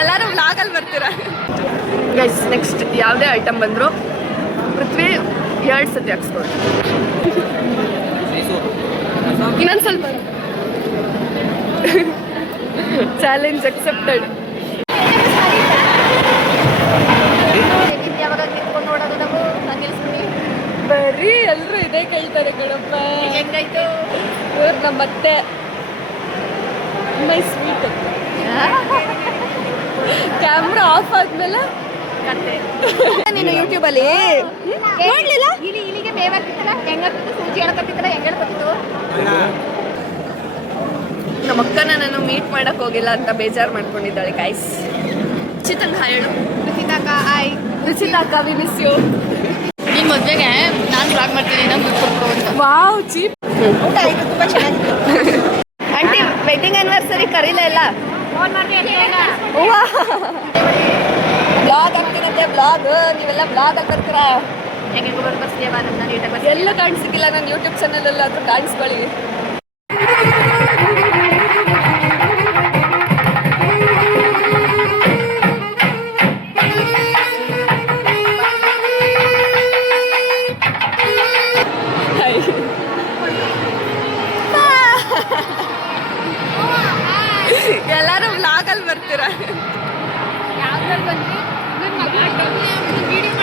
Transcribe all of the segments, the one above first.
ಎಲ್ಲರೂ ವ್ಲಾಗಲ್ಲಿ ಬರ್ತೀರಾ ಗೈಸ್. ನೆಕ್ಸ್ಟ್ ಯಾವುದೇ ಐಟಮ್ ಬಂದರೂ ಪೃಥ್ವಿ 2 ಸತಿ ಹಾಕ್ಸ್ಕೊಡು. ಇನ್ನೊಂದು ಸ್ವಲ್ಪ ಚಾಲೆಂಜ್ ಅಕ್ಸೆಪ್ಟೆಡ್. ಬರೀ ಎಲ್ಲರೂ ಇದೇ ಕೇಳ್ತಾರೆ ಕಣಪ್ಪ. ಹೆಂಗಾಯ್ತು ಇವ್ರು ನಮ್ಮ ಮತ್ತೆ ಸ್ವೀಟ್ ಕ್ಯಾಮ್ರಾ ಆಫ್ ಆದ್ಮೇಲೆ ನೀನು ಯೂಟ್ಯೂಬಲ್ಲಿ ನೋಡ್ಲಿಲ್ಲ ಇಲ್ಲಿಗೆ ಮೇವಾಗ್ತಿತ್ತಲ್ಲ ಹೆಂಗಾಗ್ತಿತ್ತು ಸೂಜಿ ಹೇಳ್ಕೊತಿತ್ತಲ್ಲ ಹೆಂಗ್ ಹೇಳ್ಕೊತಿತ್ತು. ನಮ್ಮ ಅಕ್ಕನ ನಾನು ಮೀಟ್ ಮಾಡಕ್ ಹೋಗಿಲ್ಲ ಅಂತ ಬೇಜಾರು ಮಾಡ್ಕೊಂಡಿದ್ದಾಳೆ ಗೈಸ್. ರುಚಿತಂಗ ಹೇಳು. ರುಚಿತಾಕ ಹಾಯ್. ರುಚಿತಾಕ ವಿ ಮಿಸ್ ಯು. ನಿನ್ನ ಮದುವೆಗೆ ನಾನು ಬ್ಲಾಗ್ ಮಾಡ್ತೀನಿ ನಮ್ಗೆ ಕೊಟ್ಟರು ಅಂತ. Wow cheap. ಊಟ ಆಯ್ತು ತುಂಬ ಚೆನ್ನಾಗಿತ್ತು. ಆಂಟಿ ವೆಡ್ಡಿಂಗ್ ಆನಿವರ್ಸರಿ ಕರೀಲೇ ಇಲ್ಲ. ಬ್ಲಾಗ್ ಹಾಕ್ತೀನಂತೆ ಬ್ಲಾಗ್. ನೀವೆಲ್ಲ ಬ್ಲಾಗ್ ಹಾಕಿರ್ತೀರಾ ಹೆಂಗೆ ಬರ್ತೀಯವ ನನ್ನ ನೀಟಾಗಿ ಎಲ್ಲ ಕಾಣಿಸಿಕ್ಕಿಲ್ಲ. ನನ್ನ ಯೂಟ್ಯೂಬ್ ಚಾನಲಲ್ಲಾದರೂ ಕಾಣಿಸ್ಕೊಳ್ಳಿ. ಎಲ್ಲರೂ ವ್ಲಾಗಲ್ಲಿ ಬರ್ತೀರಾ.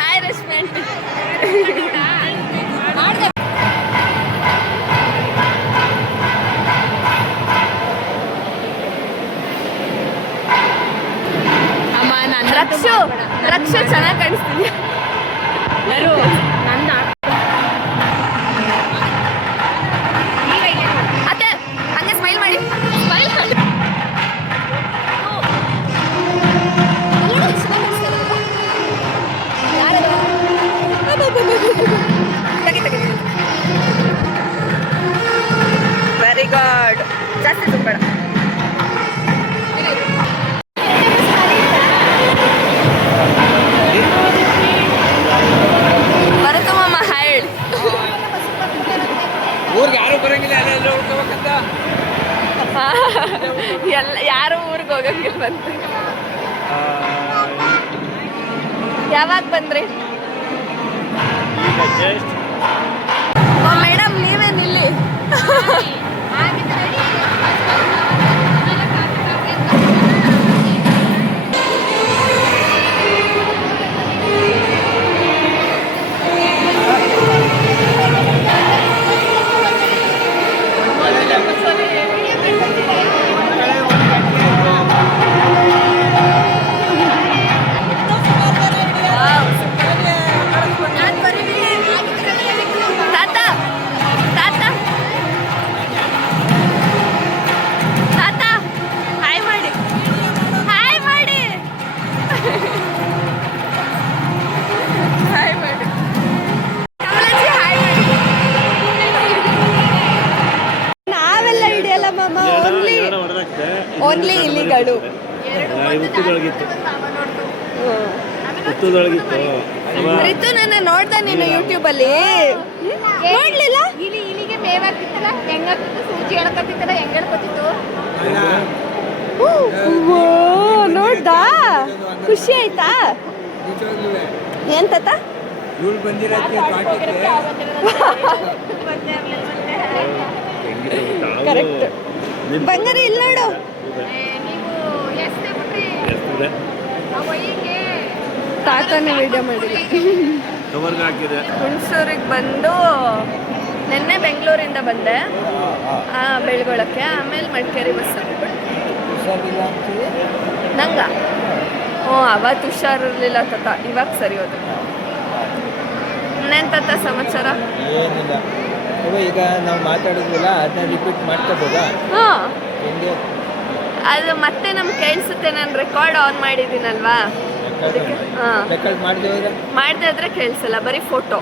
Hi restaurant. ರಕ್ಷು ಚೆನ್ನಾಗಿ ಕಾಣಿಸ್ತಿದ್ಯಾ. ಅತ್ತೆ ಹಂಗೆ ಸ್ಮೈಲ್ ಮಾಡಿ. ಸ್ಮೈಲ್ ಮಾಡಿ. Very good. ಜಾಸ್ತಿ ತುಂಬಬೇಡ. ಬರುತ್ತಮ್ಮ ಹೇಳಿ. ಎಲ್ಲ ಯಾರು ಊರಿಗೆ ಹೋಗಂಗಿಲ್ಲ ಬಂತು. ಯಾವಾಗ ಬಂದ್ರಿ ಮೇಡಮ್? ನೀವೇನಿಲ್ಲಿ ಓನ್ಲಿ ಇಲಿಗಳು. ರಿತು ನನ್ನ ನೋಡ್ದ ನೀನು ಯೂಟ್ಯೂಬಲ್ಲಿ ನೋಡ್ಲಿಲ್ಲ. ಇಲಿಗೆ ಮೇವಾಗ್ತಿತ್ತಲ್ಲ ಹೆಂಗಾಗ್ತಿತ್ತು ಸೂಜಿ ಹೇಳ್ಕೊತಿತ್ತಲ್ಲ ಹೆಂಗ್ ಹೇಳ್ಕೊತಿತ್ತು. ನೋಡ್ದಾ? ಖುಷಿ ಆಯ್ತಾ? ಏನ್ ತಾತ ಕರೆಕ್ಟ್. ಬಂಗಾರ ಇಲ್ಲ ನೋಡು. ತಾತನ ವಿಡಿಯೋ ಮಾಡಿಲ್ಲ. ಹುಣಸೂರಿಗೆ ಬಂದು ನಿನ್ನೆ ಬೆಂಗಳೂರಿಂದ ಬಂದೆ ಬೆಳ್ಗೊಳಕ್ಕೆ. ಆಮೇಲೆ ಮಡಿಕೇರಿ ಬಸ್ ನಂಗ ಅವತ್ತು ಹುಷಾರಿರ್ಲಿಲ್ಲ ತಾತ. ಇವಾಗ ಸರಿ ಹೋದ. ಇನ್ನೇನು ತಾತ ಸಮಾಚಾರ? ಏನಿಲ್ಲ. ಈಗ ನಾವು ಮಾತಾಡಿದ್ವಲ್ಲ ಅದನ್ನ ರಿಪೀಟ್ ಮಾಡ್ಕೋಬೋದಾ? ಹಾಂ, ಅದು ಮತ್ತೆ ನಮ್ಗೆ ಕೇಳಿಸುತ್ತೆ. ನಾನು ರೆಕಾರ್ಡ್ ಆನ್ ಮಾಡಿದ್ದೀನಲ್ವಾ. ಮಾಡದೆ ಆದ್ರೆ ಕೇಳಿಸಲ್ಲ, ಬರೀ ಫೋಟೋ.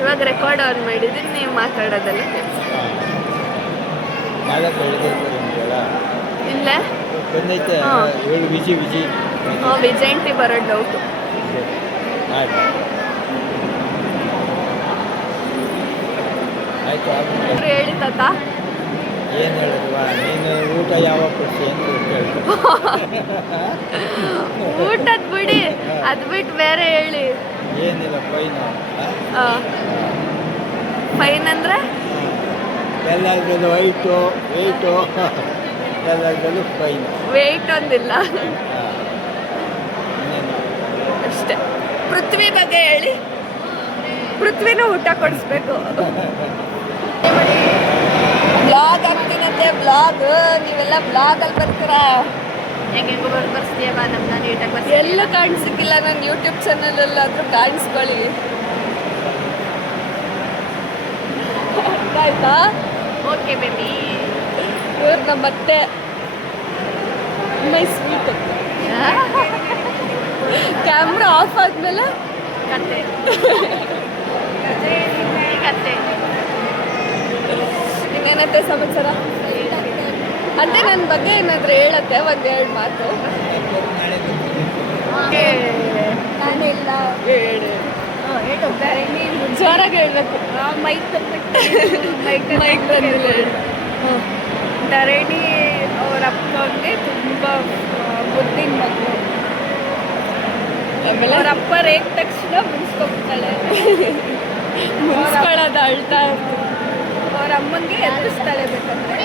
ಇವಾಗ ರೆಕಾರ್ಡ್ ಆನ್ ಮಾಡಿದ್ದೀನಿ, ನೀವು ಮಾತಾಡೋದಲ್ಲ ಇಲ್ಲೇ ವಿಜಯಂತಿ ಬರೋ ಡೌಟು. ಹೇಳಿ ತಾತ. ಏನು ಹೇಳಿದ್ವಾ ನೀನು ಊಟ ಯಾವಾಗ ಖುಷಿ ಅಂತ ಕೇಳ್ತು ಊಟದ ಬಿಡಿ, ಅದು ಬಿಟ್ಟು ಬೇರೆ ಹೇಳಿ. ಏನಿಲ್ಲ ಫೈನು ಫೈನ್ ಅಂದರೆ ಎಲ್ಲದ್ರಲ್ಲೂ ವೆಯ್ಟು ಎಲ್ಲದ್ರಲ್ಲೂ ಫೈನು. ವೆಯ್ಟ್ ಒಂದಿಲ್ಲ ಇನ್ನೇನು ಅಷ್ಟೇ. ಪೃಥ್ವಿ ಬಗ್ಗೆ ಹೇಳಿ. ಪೃಥ್ವಿನೂ ಊಟ ಕೊಡಿಸ್ಬೇಕು. ಬ್ಲಾಗ್ ಆಗ್ತೀನಂತೆ, ಬ್ಲಾಗ್. ನೀವೆಲ್ಲ ಬ್ಲಾಗಲ್ಲಿ ಬರ್ತೀರಾ? ಹೆಂಗೆಂಗೋ ಬರ್ಸ್ತೀಯ ಬಾ, ನಮ್ಮನ್ನ ನೀಟಾಗಿ ಎಲ್ಲ ಕಾಣಿಸಿಕ್ಕಿಲ್ಲ. ನನ್ನ ಯೂಟ್ಯೂಬ್ ಚಾನಲಲ್ಲಾದರೂ ಕಾಣಿಸ್ಕೊಳ್ಳಿ. ಆಯ್ತಾ? Okay baby. ಇವ್ರು ನಮ್ಮ ಅತ್ತೆ. My sweet. ಕ್ಯಾಮ್ರಾ ಆಫ್ ಆದ್ಮೇಲೆ ಕತ್ತೆ ಕತ್ತೆ ಇನ್ನೇನತ್ತೆ ಸಮಾಚಾರ? ಅದೇ ನನ್ನ ಬಗ್ಗೆ ಏನಾದರೂ ಹೇಳತ್ತೆ ಒಂದೆರಡು ಮಾತು. ನಾನೆಲ್ಲ ಹೇಳಿ. ಹೇಳ್ತಾರೆ ನೀನು ಜೋರಾಗಿ ಹೇಳ್ಬೇಕು. ಮೈಕ್ ಮೈಕ್ ತಂದಿಲ್ಲ ಹೇಳಿ. ಧರಣಿ ಅವ್ರ ಅಪ್ಪಗೆ ತುಂಬ ಬುದ್ಧಿನ ಮಗು. ಆಮೇಲೆ ಅವ್ರ ಅಪ್ಪ ರೇಟ್ ತಕ್ಷಣ ಮುನ್ಸ್ಕೊಬಿಡ್ತಾಳೆ. ಮುನ್ಸ್ಕೊಳ್ಳೋದು ಅಳ್ತಾ ಇರ್ತೀನಿ. ಅವ್ರ ಅಮ್ಮಂಗೆ ಎದುರಿಸ್ತಾಳೆ ಬೇಕಂದ್ರೆ.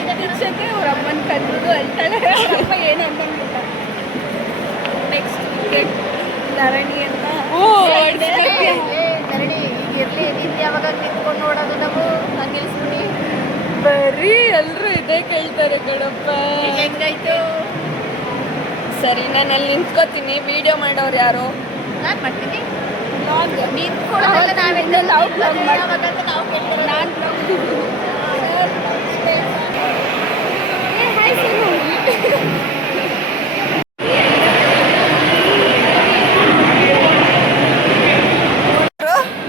ಇತ್ತೀಚೆಗೆ ಅವ್ರ ಅಮ್ಮನ ಕದ್ದು ಅಳ್ತಾಳೆ. ಅವ್ರ ಅಪ್ಪ ಏನು ಅನ್ನಂಗಿಲ್ಲ. ನೆಕ್ಸ್ಟ್ ಧರಣಿ ಅಂತ ಧರಣಿ ಇರ್ಲಿ, ನೀನು ಯಾವಾಗ ನಿಂತ್ಕೊಂಡು ನೋಡೋದು ನಾವು ಹಂಗೆ ನಿಲ್ಸ್ಬಿಡಿ. ಬರೀ ಎಲ್ಲರೂ ಇದೇ ಕೇಳ್ತಾರೆ ಕಣಪ್ಪ. ಹೆಂಗಾಯ್ತು? ಸರಿ, ನಾನು ಅಲ್ಲಿ ನಿಂತ್ಕೋತೀನಿ. ವಿಡಿಯೋ ಮಾಡೋರು ಯಾರು? ನಾನು ಮಾಡ್ತೀನಿ. ನಿಂತ್ಕೊಳ್ಳೋದೆಲ್ಲ ನಾವೆಲ್ಲ ನಾವು ಬ್ಲಾಗ್ ಮಾಡ್ತೀವಿ. ನಾವು ಕೇಳ್ತಾರೆ ನಾನು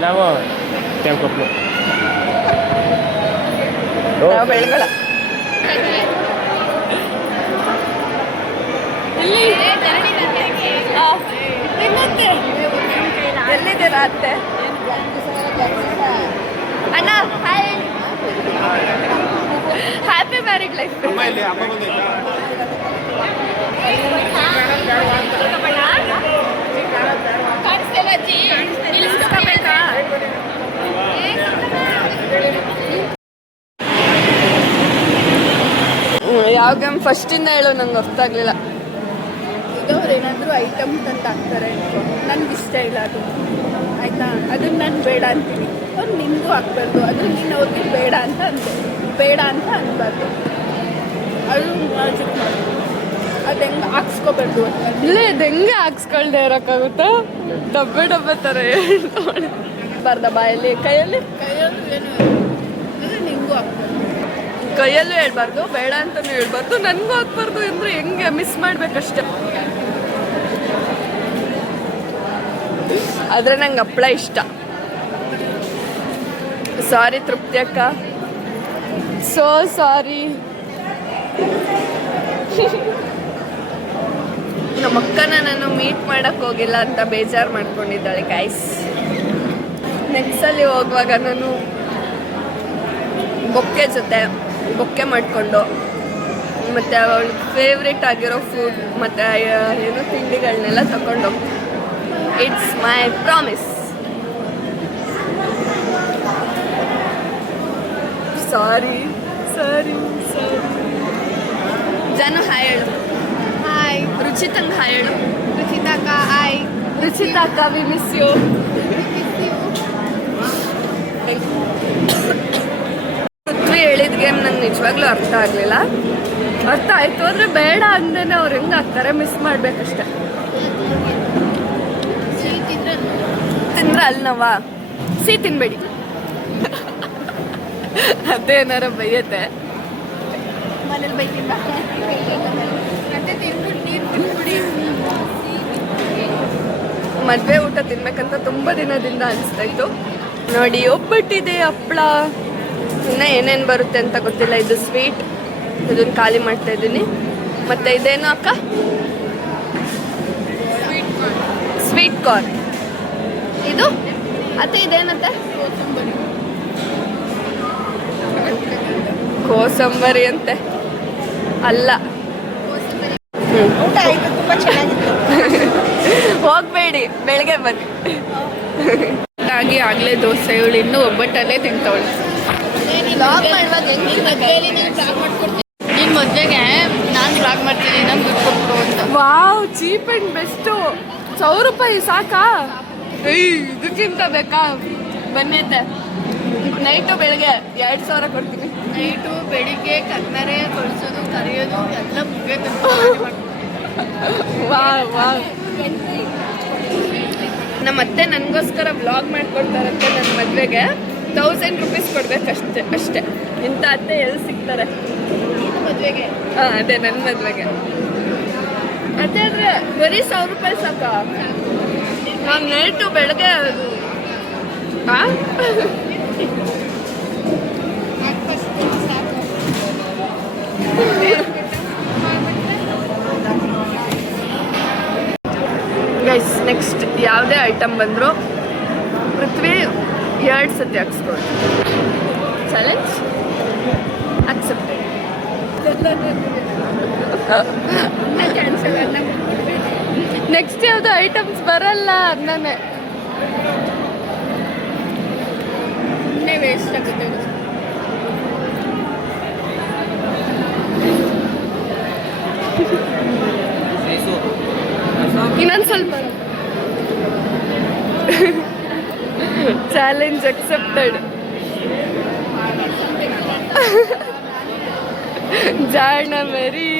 ನಾವು ತೆಂಕೊಪ್ಲು ನಾವು ಬೆಳಗಳ ಇಲ್ಲಿ ಇನ್ನಂತೆ ಎಲ್ಲಿದ್ದೀರಾ ಅತ್ತೆ? ಅಣ್ಣ ಹ್ಯಾಪಿ ಮ್ಯಾರಿಡ್ ಲೈಫ್. ಕಾಣಿಸ್ತಿಲ್ಲ ಅಜ್ಜಿ, ನಿಲ್ಲಿಸ್ಕೋಬೇಕಾ? ಯಾವ ಗೇಮ್ ಫಸ್ಟಿಂದ ಹೇಳು, ನಂಗೆ ಗೊತ್ತಾಗ್ಲಿಲ್ಲ. ಈಗ ಅವ್ರು ಏನಾದರೂ ಐಟಮ್ ತಂದು ಹಾಕ್ತಾರೆ ಅನ್ಕೋ, ನನಗೆ ಇಷ್ಟ ಇಲ್ಲ ಅದು, ಆಯಿತಾ? ಅದನ್ನು ನಾನು ಬೇಡ ಅಂತೀನಿ. ಅವ್ರು ನಿಮಗೂ ಹಾಕ್ಬಾರ್ದು, ಅದು ನೀನು ಅವ್ರಿಗೆ ಬೇಡ ಅಂತ ಅನ್ಬಾರ್ದು. ಅದು ಮ್ಯಾಜಿಕ್ ಮಾಡೋದು. ಅದು ಹೆಂಗೆ ಹಾಕ್ಸ್ಕೊಬಾರ್ದು ಅಂತ. ಇಲ್ಲ, ಇದು ಹೆಂಗೆ ಹಾಕ್ಸ್ಕೊಳ್ದೆ ಇರೋಕ್ಕಾಗುತ್ತಾ? ಡಬ್ಬೆ ಥರ ಬರ್ದ ಬಾಯಲ್ಲಿ ಕೈಯಲ್ಲಿ ಏನು ಅದು ನಿಮಗೂ ಹಾಕ್ಬಾರ್ದು. ಕೈಯಲ್ಲೂ ಹೇಳ್ಬಾರ್ದು, ಬೇಡ ಅಂತಲೂ ಹೇಳ್ಬಾರ್ದು, ನನಗೂ ಹಾಕ್ಬಾರ್ದು ಅಂದರೆ ಹೆಂಗೆ ಮಿಸ್ ಮಾಡ್ಬೇಕಷ್ಟೆ. ಆದರೆ ನಂಗೆ ಹಪ್ಪಳ ಇಷ್ಟ. ಸಾರಿ ತೃಪ್ತಿ ಅಕ್ಕ, ಸೋ ಸಾರಿ. ನಮ್ಮ ಅಕ್ಕನ ನಾನು ಮೀಟ್ ಮಾಡಕ್ಕೆ ಹೋಗಿಲ್ಲ ಅಂತ ಬೇಜಾರು ಮಾಡ್ಕೊಂಡಿದ್ದಾಳೆ ಗೈಸ್. ನೆಕ್ಸ್ಟ್ ಸಲ ಹೋಗುವಾಗ ನಾನು ಬೊಕ್ಕೆ ಮಾಡಿಕೊಂಡು ಮತ್ತು ಅವಳ ಫೇವ್ರೇಟ್ ಆಗಿರೋ ಫುಡ್ ಮತ್ತು ಏನು ತಿಂಡಿಗಳನ್ನೆಲ್ಲ ತಗೊಂಡು it's my promise. Sorry sorry sorry. Janu hi ಹೇಳು. ಹಾಯ್ ರುಚಿತಂಗೆ ಹಾಯ್ ಹೇಳು. ರುಚಿತಾಕ ಹಾಯ್. ರುಚಿತಾಕ ವಿ ಮಿಸ್ ಯು. ಪೃಥ್ವಿ ಹೇಳಿದ ಗೇಮ್ ನಂಗೆ ನಿಜವಾಗ್ಲೂ ಅರ್ಥ ಆಗಲಿಲ್ಲ. ಅರ್ಥ ಆಯಿತು ಅಂದರೆ ಬೇಡ ಅಂದೇನೆ ಅವ್ರು ಹೆಂಗೆ ಆಗ್ತಾರೆ, ಮಿಸ್ ಮಾಡಬೇಕಷ್ಟೆ. ತಿಂದ್ರೆ ಅಲ್ನವ ಸಿಹಿ ತಿನ್ಬೇಡಿ. ಅದೇನಾರ ಬೈಯತ್ತೆ. ಮನೇಲಿ ಬೈತಿಲ್ಲ ಮತ್ತೆ ತಿನ್ಬಿಟ್ಟು ನೀರು ಕುಡಿದ್ಬಿಡಿ. ಮದುವೆ ಊಟ ತಿನ್ಬೇಕಂತ ತುಂಬ ದಿನದಿಂದ ಅನಿಸ್ತಾ ಇತ್ತು. ನೋಡಿ, ಒಬ್ಬಟ್ಟಿದೆ, ಹಪ್ಪಳ, ಇನ್ನು ಏನೇನು ಬರುತ್ತೆ ಅಂತ ಗೊತ್ತಿಲ್ಲ. ಇದು ಸ್ವೀಟ್, ಇದನ್ನು ಖಾಲಿ ಮಾಡ್ತಾ ಇದ್ದೀನಿ. ಮತ್ತು ಇದೇನು ಅಕ್ಕ? Sweet corn. ಇದು ಅತ್ತೆ ಇದೇನತ್ತೆ? ಕೋಸಂಬರಿ ಅಂತೆ ಅಲ್ಲ. ಊಟ ಆಯಿತು, ತುಂಬ ಚೆನ್ನಾಗಿತ್ತು. ಹೋಗಬೇಡಿ, ಬೆಳಗ್ಗೆ ಬನ್ನಿ. ಆಗಲೇ ದೋಸೆ ಇವಳು ಇನ್ನೂ ಒಬ್ಬಟ್ಟಲ್ಲೇ ತಿಂತವಳು. ನಿನ್ನ ಮದುವೆಗೆ ನಾನು ಬ್ಲಾಗ್ ಮಾಡ್ತೀನಿ, ನಮ್ಗೆ ದುಡ್ಡು ಕೊಟ್ರು ಅಂತ. Wow, cheap and best. 100 ರೂಪಾಯಿ ಸಾಕಾ? ಇದಕ್ಕಿಂತ ಬೇಕಾ? ಬನ್ನೈತೆ ನೈಟು ಬೆಳಗ್ಗೆ 2000 ಕೊಡ್ತೀನಿ. ನೈಟು ಬೆಳಿಗ್ಗೆ ಕನ್ನರೆ ಕೊಳಿಸೋದು ಕರೆಯೋದು ಎಲ್ಲ ಮುಗಿಯೋದು. Wow wow. ನಮ್ಮ ಅತ್ತೆ ನನಗೋಸ್ಕರ ವ್ಲಾಗ್ ಮಾಡ್ಕೊಡ್ತಾರಂತೆ ನನ್ನ ಮದುವೆಗೆ. 1000 ರೂಪೀಸ್ ಕೊಡ್ಬೇಕಷ್ಟೇ ಅಷ್ಟೇ. ಇಂಥ ಅತ್ತೆ ಎಲ್ಲಿ ಸಿಗ್ತಾರೆ ಮದುವೆಗೆ? ಹಾಂ, ಅದೇ ನನ್ನ ಮದುವೆಗೆ. ಅದೇ ಆದರೆ ಬರೀ 100 ರೂಪಾಯಿ ಸಾಕಾ? ನಾನು ನೈಟು ಬೆಳಗ್ಗೆ ಹಾಂ ಗೈಸ್, ನೆಕ್ಸ್ಟ್ ಯಾವುದೇ ಐಟಮ್ ಬಂದರೂ ಪೃಥ್ವಿ 2 ಸತಿ ಹಾಕ್ಸ್ಕೊಳ್ಳಿ. Challenge accepted. ನೆಕ್ಸ್ಟ್ ಯಾವುದು ಐಟಮ್ಸ್ ಬರಲ್ಲ ಅನ್ನೇ ವೇಸ್ಟ್ ಆಗುತ್ತೆ. ಇನ್ನೊಂದು ಸ್ವಲ್ಪ. Challenge accepted. ಜಾಣ ಮರಿ.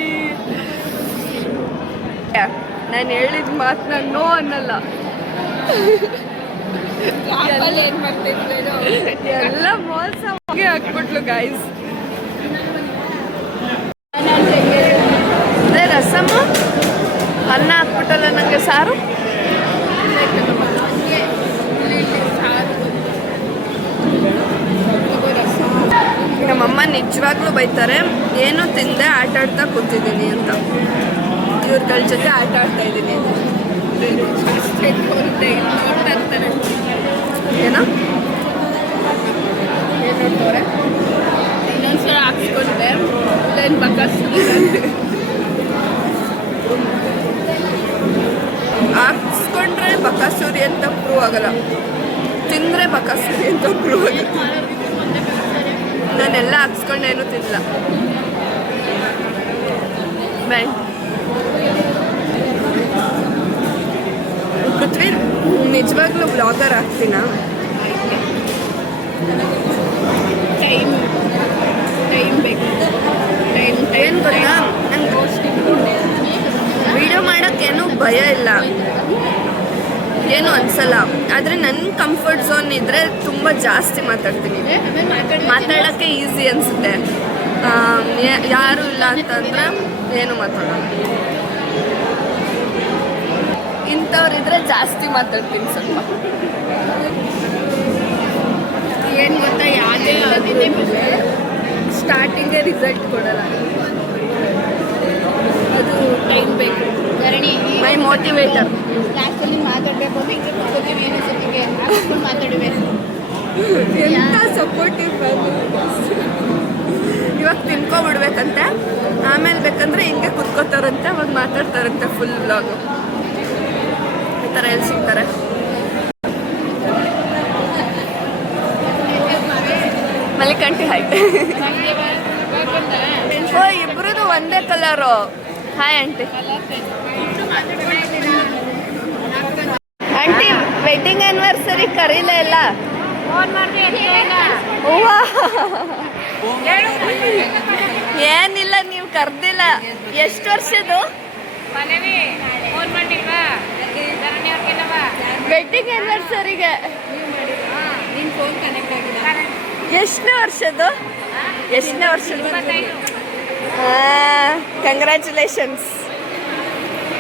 ನಾನು ಹೇಳಿದ ಮಾತನ್ನ ನೋ ಅನ್ನಲ್ಲ. ಏನು ಮಾಡ್ತಿದ್ವೇನೋ ಎಲ್ಲ ಮೋಸ ಹಾಕ್ಬಿಟ್ಲು ಗೈಸ್. ಅದೇ ರಸಮ್ಮ ಅನ್ನ ಹಾಕ್ಬಿಟ್ಟಲ್ಲ ನನಗೆ ಸಾರು. ನಮ್ಮಮ್ಮ ನಿಜವಾಗ್ಲೂ ಬೈತಾರೆ, ಏನೂ ತಿಂದೆ ಆಟ ಆಡ್ತಾ ಕೂತಿದ್ದೀನಿ ಅಂತ. ಇವ್ರಗಳ ಜೊತೆ ಆಟ ಆಡ್ತಾ ಇದ್ದೀನಿ ಅಂತ. ಏನೋ ಏನು ನೋಡ್ತವ್ರೆ. ಇನ್ನೊಂದ್ಸಲ ಹಾಕ್ಸ್ಕೊಂಡೆ ಏನು ಬಕಾಸ್ ಹಾಕ್ಸ್ಕೊಂಡ್ರೆ ಬಕಾಸೂರಿ ಅಂತ ಪ್ರೂವ್ ಆಗಲ್ಲ, ತಿಂದರೆ ಬಕಾಸೂರಿ ಅಂತ ಪ್ರೂವ್ ಆಗುತ್ತೆ. ನಾನೆಲ್ಲ ಹಾಕ್ಸ್ಕೊಂಡೇನು ತಿನ್ನಲ್ಲ. ಬಾಯ್. ಪೃಥ್ವಿ, ನಿಜವಾಗ್ಲೂ ಬ್ಲಾಗರ್ ಆಗ್ತೀನಾ? ಟೈಮ್ ಬೇಕು. ಏನು ಗೊತ್ತಾ, ನಂಗೆ ವಿಡಿಯೋ ಮಾಡೋಕ್ಕೇನು ಭಯ ಇಲ್ಲ, ಏನು ಅನ್ಸಲ್ಲ. ಆದರೆ ನನ್ನ ಕಂಫರ್ಟ್ ಝೋನ್ ಇದ್ದರೆ ತುಂಬ ಜಾಸ್ತಿ ಮಾತಾಡ್ತೀನಿ. ಮಾತಾಡೋಕ್ಕೆ ಈಸಿ ಅನಿಸುತ್ತೆ. ಯಾರೂ ಇಲ್ಲ ಅಂತಂದ್ರೆ ಏನು ಮಾತಾಡೋಲ್ಲ. ಇಂಥವ್ರಿದ್ರೆ ಜಾಸ್ತಿ ಮಾತಾಡ್ತೀನಿ ಸ್ವಲ್ಪ. ಏನು ಗೊತ್ತಾ, ಯಾವುದೇ ಆಗಿದೆ ಸ್ಟಾರ್ಟಿಂಗೇ ರಿಸಲ್ಟ್ ಕೊಡಲ್ಲ, ಅದು ಟೈಮ್ ಬೇಕು. ಧರಣಿ ಮೈ ಮೋಟಿವೇಟರ್. ಲಾಸ್ಟಲ್ಲಿ ಮಾತಾಡಬೇಕು ಅಂತ ಹಿಂಗೆ ಕೂತ್ಕೋತೀವಿ, ಏನು ಸತಿಗೆ ಹಾಕ್ಕೊಂಡು ಮಾತಾಡಬೇಕು. ಎಂಥ ಸಪೋರ್ಟಿವ್ ಇವಾಗ ತಿನ್ಕೊಬಿಡ್ಬೇಕಂತೆ, ಆಮೇಲೆ ಬೇಕಂದ್ರೆ ಹಿಂಗೆ ಕುತ್ಕೋತಾರಂತೆ, ಅವಾಗ ಮಾತಾಡ್ತಾರಂತೆ ಫುಲ್ ವ್ಲಾಗು. ಈ ಥರ ಎಲ್ಲಿ ಸಿಗ್ತಾರೆ? ಮಲ್ಲಿಕಂಠಿ ಹಾಯ್. ಓ, ಇಬ್ರದ್ದು ಒಂದೇ colour. Hi aunty. Aunty, wedding anniversary ಕರೀಲೇ ಇಲ್ಲ. ಏನಿಲ್ಲ, ನೀವು ಕರ್ದಿಲ್ಲ. ಎಷ್ಟು ವರ್ಷದ್ದು ವೆಡ್ಡಿಂಗ್ ಆ್ಯನಿವರ್ಸರಿಗೆ? ನಿನ್ನ ಫೋನ್ ಕನೆಕ್ಟ್ ಆಗಿಲ್ಲ. ಎಷ್ಟನೇ ವರ್ಷದ್ದು? ಕಂಗ್ರ್ಯಾಚುಲೇಷನ್ಸ್.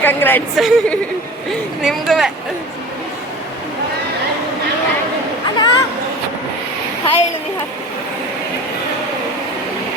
ಕಂಗ್ರ್ಯಾಟ್ಸ್ ನಿಮ್ಗೂ. ಹಾಯ್